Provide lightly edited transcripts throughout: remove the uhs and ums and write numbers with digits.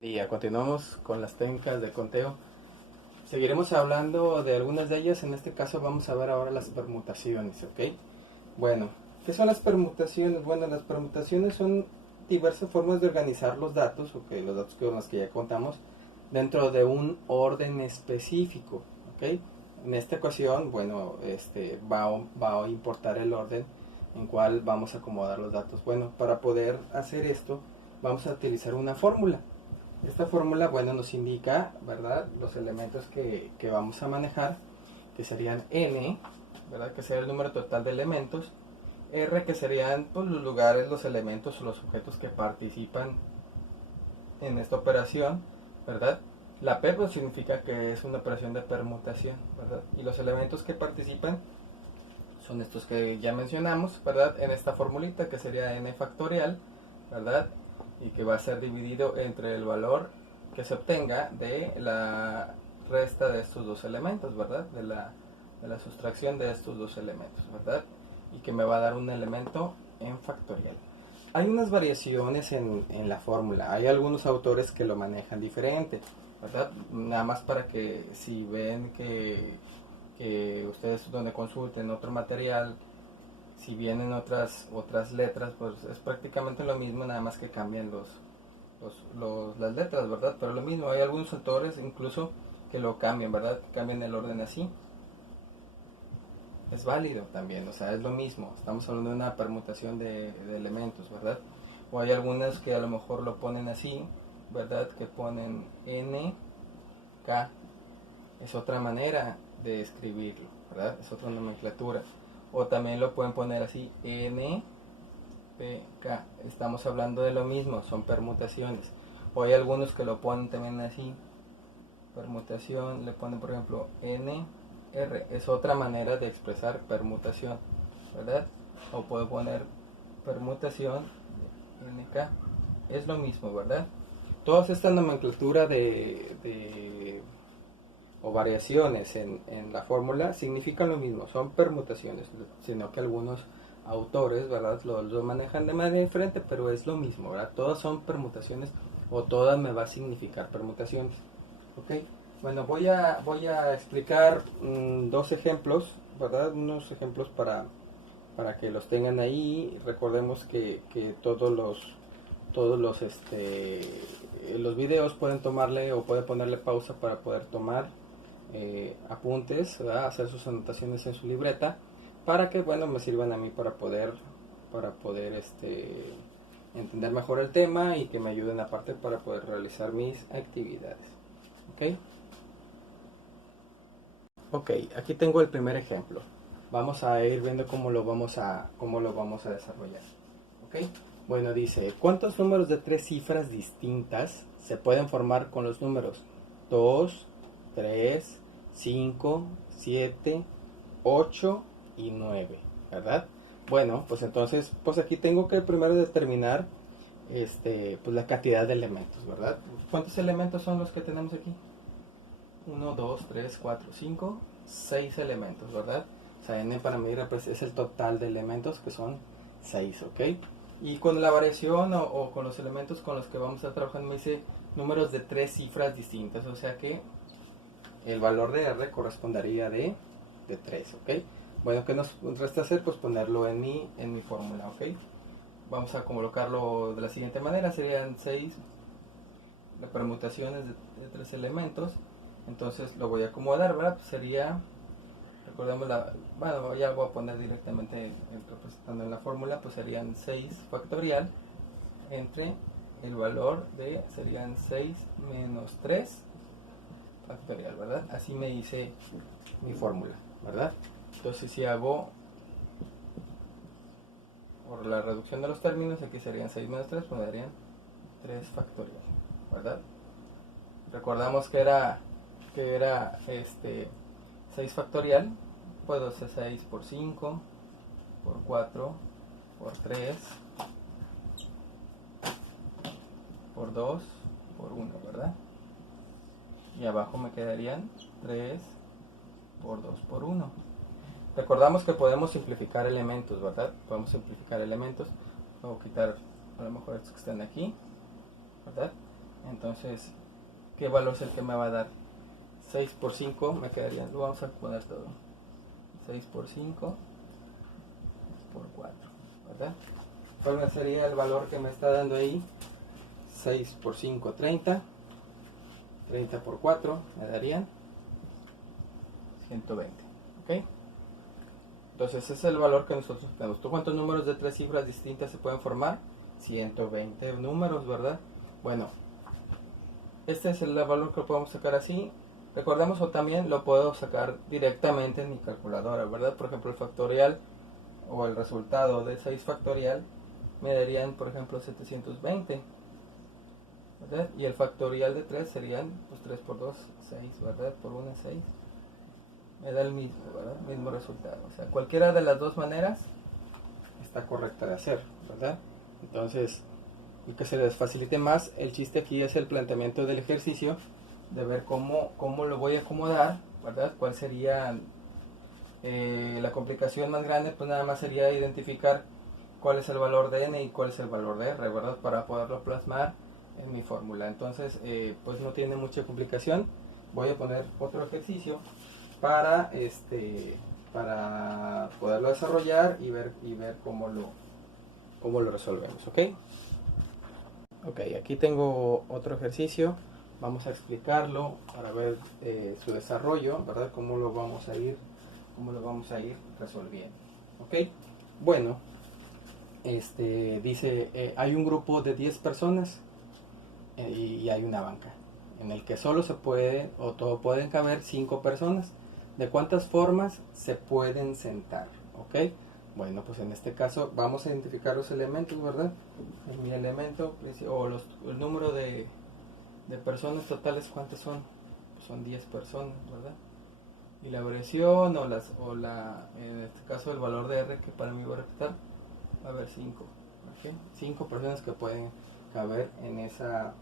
Y continuamos con las técnicas de conteo. Seguiremos hablando de algunas de ellas. En este caso vamos a ver ahora las permutaciones, ¿ok? Bueno, ¿qué son las permutaciones? Bueno, las permutaciones son diversas formas de organizar los datos, ¿ok? Los datos con los que ya contamos, dentro de un orden específico, ¿ok? En esta ocasión, bueno, va a importar el orden en cual vamos a acomodar los datos. Bueno, para poder hacer esto, vamos a utilizar una fórmula. Esta fórmula, bueno, nos indica, ¿verdad?, los elementos que vamos a manejar, que serían n, ¿verdad?, que sería el número total de elementos, r, que serían pues, los lugares, los elementos o los objetos que participan en esta operación, ¿verdad? La p pues, significa que es una operación de permutación, ¿verdad? Y los elementos que participan son estos que ya mencionamos, ¿verdad?, en esta formulita, que sería n factorial, ¿verdad?, y que va a ser dividido entre el valor que se obtenga de la resta de estos dos elementos, ¿verdad? De la sustracción de estos dos elementos, ¿verdad? Y que me va a dar un elemento en factorial. Hay unas variaciones en la fórmula. Hay algunos autores que lo manejan diferente, ¿verdad? Nada más para que si ven que ustedes donde consulten otro material, si vienen otras letras, pues es prácticamente lo mismo, nada más que cambian las letras, ¿verdad? Pero lo mismo, hay algunos autores incluso que lo cambian, ¿verdad? Cambian el orden así. Es válido también, o sea, es lo mismo. Estamos hablando de una permutación de elementos, ¿verdad? O hay algunas que a lo mejor lo ponen así, ¿verdad? Que ponen n, k. Es otra manera de escribirlo, ¿verdad? Es otra nomenclatura. O también lo pueden poner así, n, p, k. Estamos hablando de lo mismo, son permutaciones. O hay algunos que lo ponen también así, permutación, le ponen por ejemplo n, r. Es otra manera de expresar permutación, ¿verdad? O puedo poner permutación, nk. Es lo mismo, ¿verdad? Todas estas nomenclaturas o variaciones en la fórmula significan lo mismo, son permutaciones, sino que algunos autores, ¿verdad?, lo manejan de manera diferente, pero es lo mismo, ¿verdad? Todas son permutaciones o todas me va a significar permutaciones, ¿ok? Bueno, voy a explicar dos ejemplos, ¿verdad? Unos ejemplos para que los tengan ahí. Recordemos que los videos pueden tomarle o pueden ponerle pausa para poder tomar apuntes, ¿verdad?, hacer sus anotaciones en su libreta, para que, bueno, me sirvan a mí para poder entender mejor el tema y que me ayuden aparte para poder realizar mis actividades. ¿Ok? Ok, aquí tengo el primer ejemplo. Vamos a ir viendo cómo lo vamos a desarrollar. ¿Ok? Bueno, dice, ¿cuántos números de tres cifras distintas se pueden formar con los números 2, 3, 5, 7, 8 y 9? ¿Verdad? Bueno, pues entonces, pues aquí tengo que primero determinar pues la cantidad de elementos, ¿verdad? ¿Cuántos elementos son los que tenemos aquí? 1, 2, 3, 4, 5, 6 elementos, ¿verdad? O sea, n para mí es el total de elementos, que son 6, ¿ok? Y con la variación o con los elementos con los que vamos a trabajar me dice números de tres cifras distintas, o sea que el valor de r correspondería de 3, ¿ok? Bueno, ¿qué nos resta hacer? Pues ponerlo en mi fórmula, ¿ok? Vamos a colocarlo de la siguiente manera, serían 6 permutaciones de 3 elementos. Entonces lo voy a acomodar, ¿verdad? Pues sería, recordemos bueno, ya voy a poner directamente representando en la fórmula, pues serían 6 factorial entre el valor serían 6 menos 3 factorial, ¿verdad? Así me dice mi fórmula, ¿verdad? Entonces si hago por la reducción de los términos, aquí serían 6 menos 3, pues darían 3 factorial, ¿verdad? Recordamos que era 6 factorial, puedo hacer 6 por 5, por 4, por 3, por 2, por 1, ¿verdad? Y abajo me quedarían 3 por 2 por 1. Recordamos que podemos simplificar elementos, ¿verdad? Podemos simplificar elementos. Puedo quitar a lo mejor estos que están aquí, ¿verdad? Entonces, ¿qué valor es el que me va a dar? 6 por 5 me quedaría, lo vamos a poner todo. 6 por 5 por 4, ¿verdad? ¿Cuál sería el valor que me está dando ahí? 6 por 5, 30. 30 por 4 me darían 120, ¿ok? Entonces ese es el valor que nosotros tenemos. ¿Cuántos números de 3 cifras distintas se pueden formar? 120 números, ¿verdad? Bueno, este es el valor que podemos sacar así. Recordemos, o también lo puedo sacar directamente en mi calculadora, ¿verdad? Por ejemplo, el factorial o el resultado de 6 factorial me darían, por ejemplo, 720, ¿verdad? Y el factorial de 3 serían, pues 3 por 2, 6, ¿verdad? Por 1, 6. Me da el mismo, ¿verdad? El mismo resultado. O sea, cualquiera de las dos maneras está correcta de hacer, ¿verdad? Entonces, y que se les facilite más, el chiste aquí es el planteamiento del ejercicio, de ver cómo lo voy a acomodar, ¿verdad? ¿Cuál sería la complicación más grande? Pues nada más sería identificar cuál es el valor de n y cuál es el valor de r, ¿verdad? Para poderlo plasmar en mi fórmula. Entonces, pues no tiene mucha complicación. Voy a poner otro ejercicio para poderlo desarrollar y ver cómo lo resolvemos, ¿ok? Ok, aquí tengo otro ejercicio. Vamos a explicarlo para ver su desarrollo, ¿verdad? Cómo lo vamos a ir resolviendo, ¿ok? Bueno, dice, hay un grupo de 10 personas y hay una banca en el que solo se puede o todo pueden caber 5 personas. ¿De cuántas formas se pueden sentar? ¿Ok? Bueno, pues en este caso vamos a identificar los elementos, ¿verdad? En mi elemento, o el número de personas totales, ¿cuántas son? Pues son 10 personas, ¿verdad? Y la variación en este caso el valor de R, que para mí va a respetar, va a haber 5. ¿Ok? 5 personas que pueden caber en esa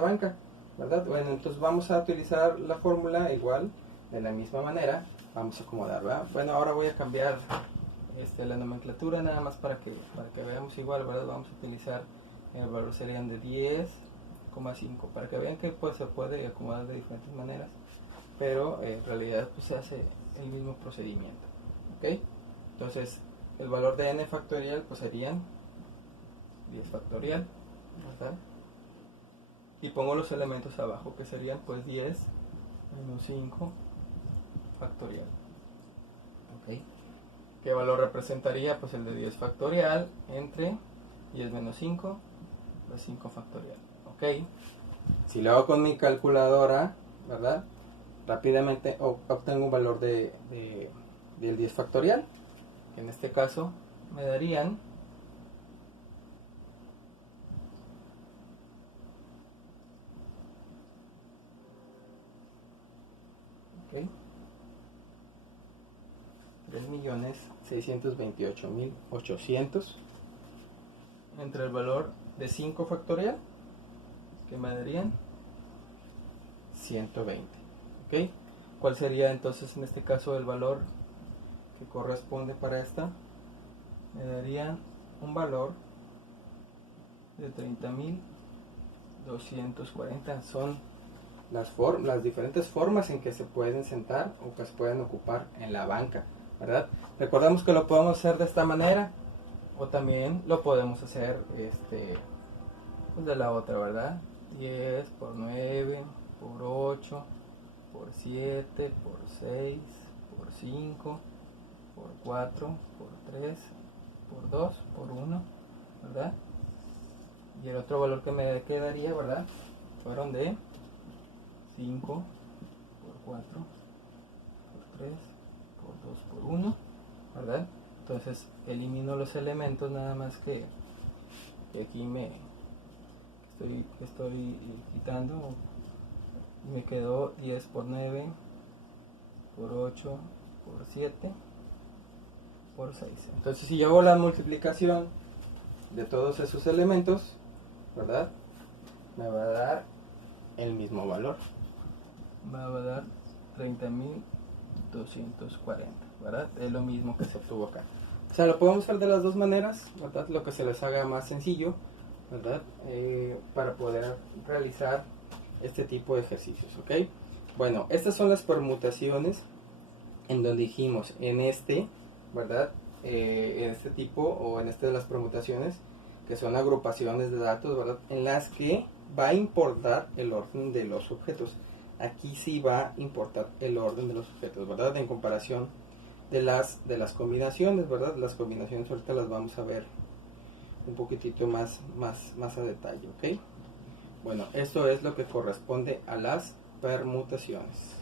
banca, ¿verdad? Bueno, entonces vamos a utilizar la fórmula igual, de la misma manera, vamos a acomodar, ¿verdad? Bueno, ahora voy a cambiar la nomenclatura nada más para que veamos igual, ¿verdad? Vamos a utilizar, el valor serían de 10,5 para que vean que pues se puede acomodar de diferentes maneras, pero en realidad pues se hace el mismo procedimiento, ¿ok? Entonces el valor de n factorial pues serían 10 factorial, ¿verdad? Y pongo los elementos abajo, que serían pues 10 menos 5 factorial. ¿Ok? ¿Qué valor representaría? Pues el de 10 factorial entre 10 menos 5, pues 5 factorial. ¿Ok? Si lo hago con mi calculadora, ¿verdad? Rápidamente obtengo un valor del 10 factorial, que en este caso me darían 3.628.800 entre el valor de 5 factorial, que me darían 120. ¿Ok? ¿Cuál sería entonces en este caso el valor que corresponde para esta? Me darían un valor de 30.240. Son las diferentes formas en que se pueden sentar o que se pueden ocupar en la banca, ¿verdad? Recordemos que lo podemos hacer de esta manera, o también lo podemos hacer pues de la otra, ¿verdad? 10 por 9 por 8 por 7 por 6 por 5 por 4 por 3 por 2 por 1, ¿verdad? Y el otro valor que me quedaría, ¿verdad? Fueron de 5 por 4 por 3 por 2 por 1, ¿verdad? Entonces elimino los elementos, nada más que aquí estoy quitando, y me quedó 10 por 9 por 8 por 7 por 6. Entonces si yo hago la multiplicación de todos esos elementos, ¿verdad? Me va a dar el mismo valor, me va a dar 30.240, ¿verdad? Es lo mismo que se obtuvo acá. O sea, lo podemos hacer de las dos maneras, ¿verdad? Lo que se les haga más sencillo, ¿verdad? Para poder realizar este tipo de ejercicios, ¿ok? Bueno, estas son las permutaciones en donde dijimos en este, ¿verdad? En este tipo o en este de las permutaciones, que son agrupaciones de datos, ¿verdad? En las que va a importar el orden de los objetos. Aquí sí va a importar el orden de los objetos, ¿verdad? En comparación de las combinaciones, ¿verdad? Las combinaciones ahorita las vamos a ver un poquitito más a detalle, ¿ok? Bueno, esto es lo que corresponde a las permutaciones.